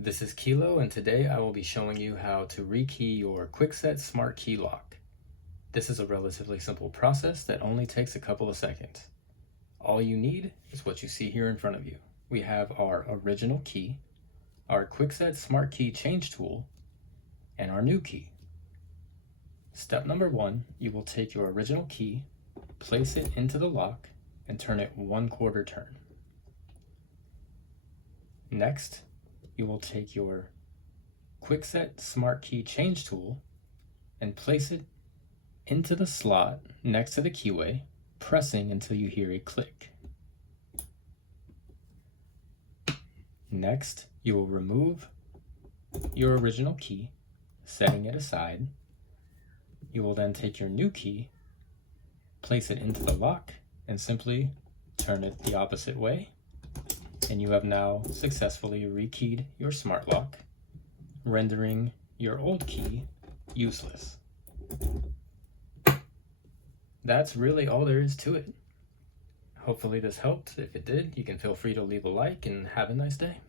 This is Kilo, and today I will be showing you how to rekey your Kwikset smart key lock. This is a relatively simple process that only takes a couple of seconds. All you need is what you see here in front of you. We have our original key, our Kwikset smart key change tool, and our new key. Step number 1, you will take your original key, place it into the lock, and turn it 1/4 turn. Next, you will take your Kwikset smart key change tool and place it into the slot next to the keyway, pressing until you hear a click. Next, you will remove your original key, setting it aside. You will then take your new key, place it into the lock, and simply turn it the opposite way. And you have now successfully rekeyed your smart lock, rendering your old key useless. That's really all there is to it. Hopefully this helped. If it did, you can feel free to leave a like and have a nice day.